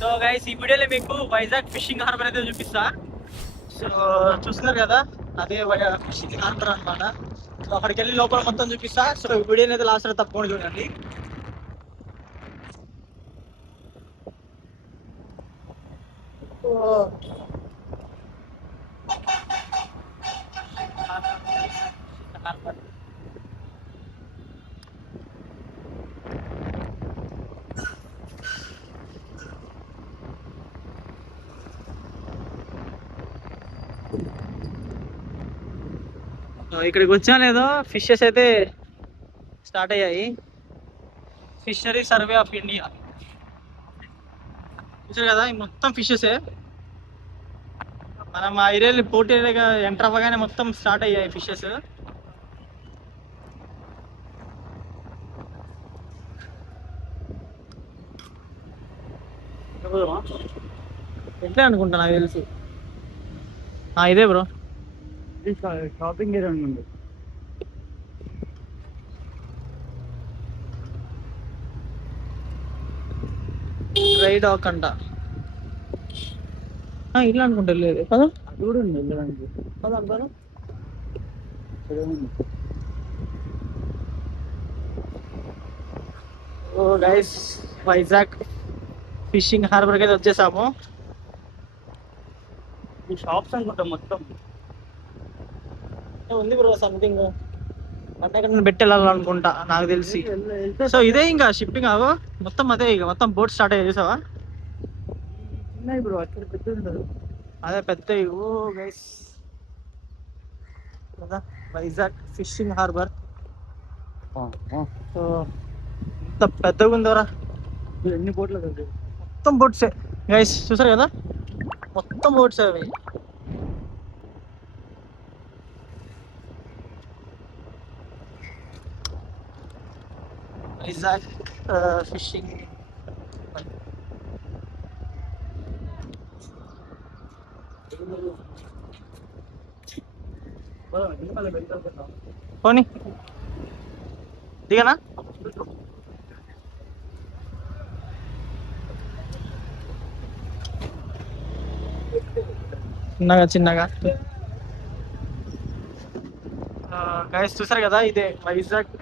So guys ఈ వీడియోలో మీకు వైజాగ్ ఫిషింగ్ హార్బర్ అయితే చూపిస్తా. సో చూస్తున్నారు కదా, అదే ఫిషింగ్ హార్బర్ అనమాట. సో అక్కడికి వెళ్ళి లోపల మొత్తం చూపిస్తా. సో ఈ వీడియోని అయితే లాస్ట్ లో తప్పకుండా చూడండి. ఇక్కడికి వచ్చా లేదో ఫిషెస్ అయితే స్టార్ట్ అయ్యాయి. ఫిషరీ సర్వే ఆఫ్ ఇండియా చూసారు కదా, ఈ మొత్తం ఫిషెసే. మనం ఆ ఏరియా పోర్ట్ ఏరియాగా ఎంటర్ అవ్వగానే మొత్తం స్టార్ట్ అయ్యాయి ఫిషెస్. ఎట్లా అనుకుంటా నాకు తెలిసి. ఇదే బ్రో, షాపింగ్ ఏరియా ఉంది. డ్రై డాక్ అంట. ఇట్లా అనుకుంటా లేదు కదా, అది కూడా ఉంది వెళ్ళడానికి. కదా అంటారు. ఓ గైస్, వైజాగ్ ఫిషింగ్ హార్బర్కి అయితే వచ్చేసాము. ఈ షాప్స్ అనుకుంటా మొత్తం ఉంది బ్రో సంథింగ్ అంటే పెట్టి వెళ్ళాలనుకుంటా నాకు తెలిసి. సో ఇదే ఇంకా షిప్పింగ్ అవో మొత్తం అదే, ఇక మొత్తం బోట్ స్టార్ట్ అయ్యాయి చూసావా. చిన్నవి బ్రో, అక్కడ పెద్ద ఉండదు. అదే పెద్ద. ఓ గైస్ కదా, వైజాగ్ ఫిషింగ్ హార్బర్. సో ఎంత పెద్దగా ఉందోరా, ఎన్ని బోట్లు కదా, మొత్తం బోట్సే గైస్. చూసారు కదా, మొత్తం బోట్సే అవి. వైజాగ్ ఫిషింగ్. పోనీ దిగనా. చిన్నగా చిన్నగా గైస్ చూసారు కదా, ఇదే వైజాగ్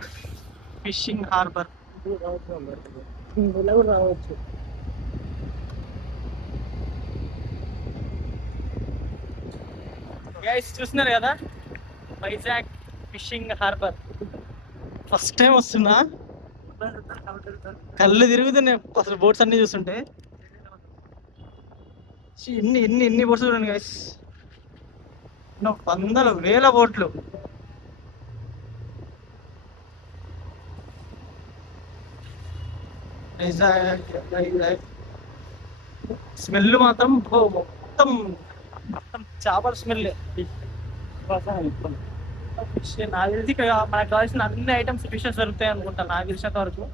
ఫిషింగ్ హార్బర్. ఇలా కూడా రావచ్చు. గైస్ చూస్తున్నారు కదా, Vizag fishing harbour. First time వస్తున్నా, కళ్ళు తిరుగుతున్నాయి అసలు బోట్స్ అన్ని చూస్తుంటే. ఎన్ని ఎన్ని ఎన్ని బోట్స్ చూడండి గైస్, వందల వేల బోట్లు. స్మెల్ మాత్రం మొత్తం మొత్తం చేపల స్మెల్. ఫిష్ నాకు తెలిసి ఇక్కడ మనకు కావాల్సిన అన్ని ఐటమ్స్ ఫిషెస్ దొరుకుతాయి అనుకుంటా నాకు తెలిసినంత వరకు.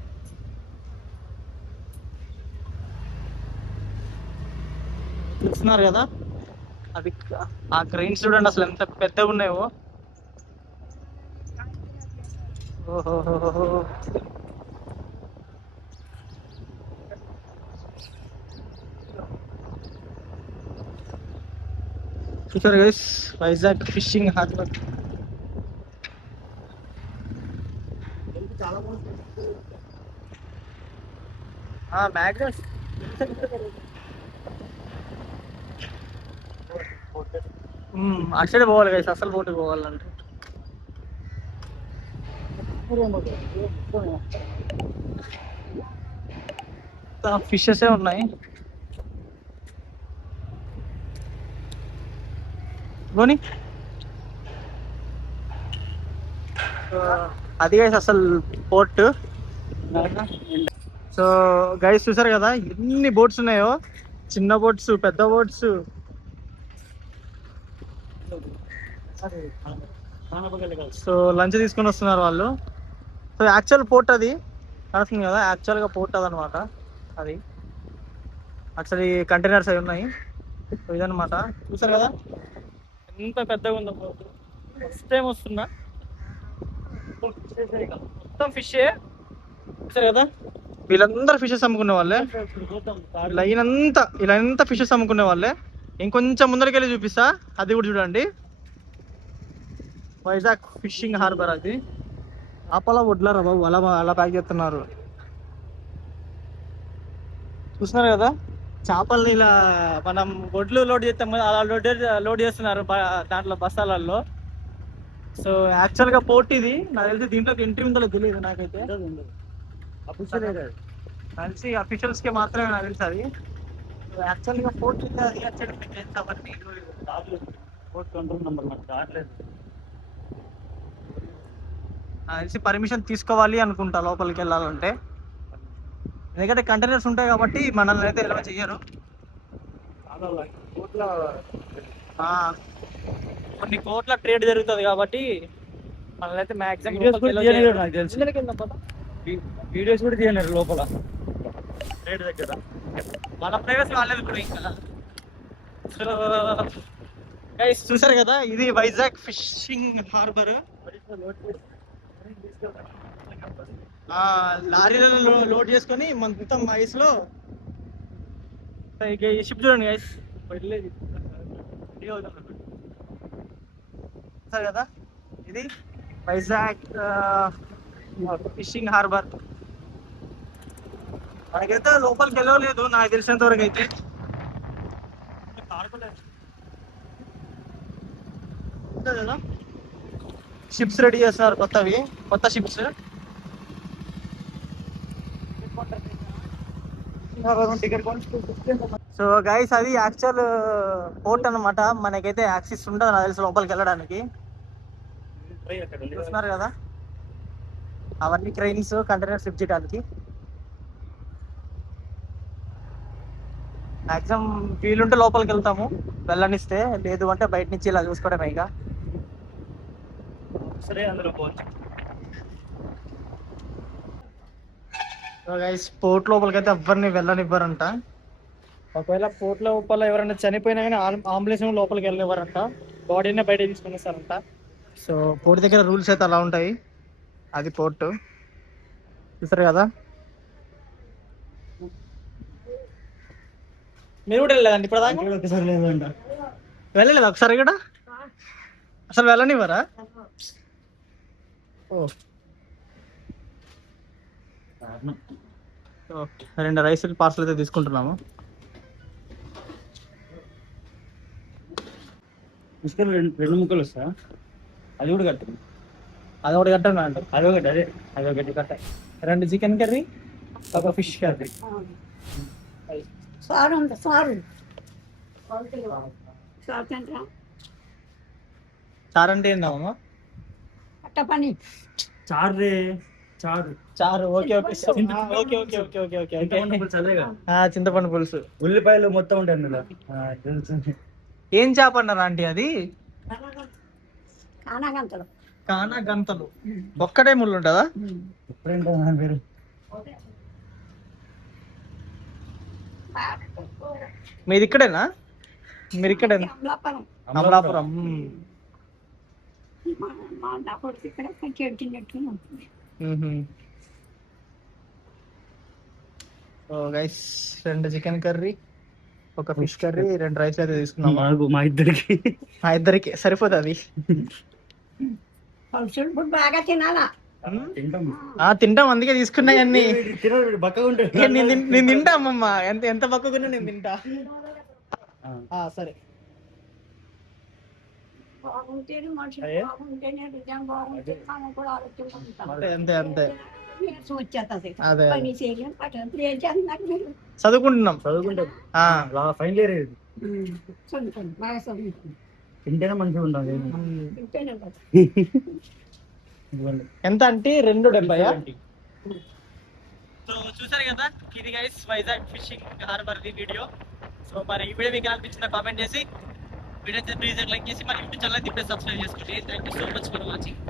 చూస్తున్నారు కదా, అవి ఆ క్రెయిన్స్ చూడండి అసలు ఎంత పెద్దగా ఉన్నాయో. ఓహో, చూసారు guys, Vizag fishing harbour. Magnets అటు సైడ్ పోవాలి గైస్, అసలు బోట్ పోవాలంటే. ఫిషెస్ ఉన్నాయి. పోనీ అది గైస్ అసలు పోర్ట్. సో గైస్ చూసారు కదా, ఎన్ని బోట్స్ ఉన్నాయో, చిన్న బోట్స్, పెద్ద బోట్స్. సో లంచ్ తీసుకొని వస్తున్నారు వాళ్ళు. సో యాక్చువల్ పోర్ట్ అది కనుస్తుంది కదా, యాక్చువల్గా పోర్ట్ అదనమాట. అది యాక్చువల్లీ కంటైనర్స్ అవి ఉన్నాయి. సో ఇదనమాట, చూసారు కదా ఎంత పెద్దగా ఉందో పోర్ట్. ఫస్ట్ టైం వస్తున్నా, మొత్తం ఫిషే చూసారు కదా. వీళ్ళందరూ ఫిషెస్ అమ్ముకునే వాళ్ళే. ఇలా ఇంత ఫిషెస్ అమ్ముకునే వాళ్ళే. ఇంకొంచెం ముందరికి వెళ్ళి చూపిస్తా, అది కూడా చూడండి. వైజాగ్ ఫిషింగ్ హార్బర్ అది. అప్పలా వడ్లారా బాబు, అలా ప్యాక్ చేస్తున్నారు. చూస్తున్నారు కదా చేపల్ని, ఇలా మనం ఒడ్లు లోడ్ చేస్తాం కదా, అలా లోడ్ చేస్తున్నారు దాంట్లో బస్తాలలో. సో యాక్చువల్గా పోర్ట్ ఇది, నాకు తెలిసి దీంట్లోకి ఎంట్రీ ఉందో తెలియదు నాకైతే. కలిసి అఫీషియల్స్ కి మాత్రమే నాకు తెలుసు అది. యాక్చువల్గా పోర్ట్ పోర్ట్ కంట్రోల్ నెంబర్ నాకు రావట్లేదు. నాకు తెలిసి పర్మిషన్ తీసుకోవాలి అనుకుంటా లోపలికి వెళ్ళాలంటే, ఎందుకంటే కంటైనర్స్ ఉంటాయి కాబట్టి మనల్ని అయితే ఎలా చెయ్యరు. కొన్ని కోట్ల ట్రేడ్ జరుగుతుంది కాబట్టి మనల్ని అయితే వీడియోస్ కూడా తీయలేరు లోపల ట్రేడ్ దగ్గర. మన ప్రైవసీ వాళ్ళేది కూడా ఇంకా. సో గైస్ చూసారు కదా, ఇది వైజాగ్ ఫిషింగ్ హార్బర్. లారీలలో లోడ్ చేసుకొని మొత్తం ఐస్ లో షిప్ చూడండి గైస్. చూసారు కదా, ఇది వైజాగ్ ఫిషింగ్ హార్బర్. మనకైతే లోపలికి వెళ్ళలేదు నాకు తెలిసినంత వరకు అయితే. కదా షిప్స్ రెడీ చేస్తున్నారు, కొత్త షిప్స్. సో గైస్ అది యాక్చువల్ పోర్ట్ అన్నమాట. మనకైతే యాక్సెస్ ఉండదు నాకు తెలిసి లోపలికి వెళ్ళడానికి. చూస్తున్నారు కదా, అవన్నీ క్రెయిన్స్ కంటైనర్ షిప్ చేయడానికి. మాక్సిమం వీలుంటే లోపలికి వెళ్తాము, వెళ్ళనిస్తే. లేదు అంటే బయట నుంచి ఇలా చూసుకోవడమే ఇక. సరే అందులో పోవచ్చు. గైస్ పోర్ట్ లోపలికి అయితే ఎవరిని వెళ్ళనివ్వరంట. ఒకవేళ పోర్ట్ లోపల ఎవరైనా చనిపోయినా కానీ అంబులెన్స్ లోపలికి వెళ్ళనివ్వరంట, బాడీనే బయట తీసుకుని వస్తారంట. సో పోర్ట్ దగ్గర రూల్స్ అయితే అలా ఉంటాయి. అది పోర్ట్ చూసారు కదా. మీరు కూడా వెళ్ళలేదండి ఇప్పుడు దాకా? ఒకసారి లేదంట. వెళ్ళలేదు ఒకసారి కూడా అసలు వెళ్ళనివ్వరా? రెండు రైస్ పార్సల్ అయితే తీసుకుంటున్నాము. రెండు ముక్కలు వస్తా, అది కూడా కట్టండి. అదొకటి కట్టండి అంటే అదొకటి కట్ట. 2 చికెన్ కర్రీ, ఒక ఫిష్ కర్రీ. చారు అంటే ఏందమ్మా? చారు. Okay okay. చింతపండు పులుసు, ఉల్లిపాయలు మొత్తం ఉంటాయి అందులో. ఏం చేప అన్నారు ఆంటీ? అది కానా గంతలు. ఒక్కటే ముళ్ళు ఉంటుందా? పేరు మీది ఇక్కడేనా? మీరు ఇక్కడేనా? అమలాపురం. గైస్ 2 చికెన్ కర్రీ, ఒక ఫిష్ కర్రీ, 2 రైస్ అయితే తీసుకున్నాం. మా ఇద్దరికి సరిపోతుంది. బాగా తినాలా? తింటాం, అందుకే తీసుకున్నా. అన్ని బక్కగా ఉంటాయి. నేను తింటా అమ్మమ్మ, ఎంత బక్కకున్నా నేను తింటా. సరే అంతే అంతే. అదే చదువుకుంటున్నాం. ఫైనల్ ఇయర్ తింటేనే మంచిగా ఉంటుంది. ఎంత అంటే 2.70. సో చూసారు కదా, ఇది guys Vizag fishing harbour the video. So మరి ఈ వీడియో మీకు అనిపించిందా కామెంట్ చేసి, వీడియో ప్లీజ్ లైక్ చేసి మరి యూట్యూబ్ ఛానల్ ఇప్పుడే సబ్స్క్రైబ్ చేసుకోండి. Thank you so much for watching.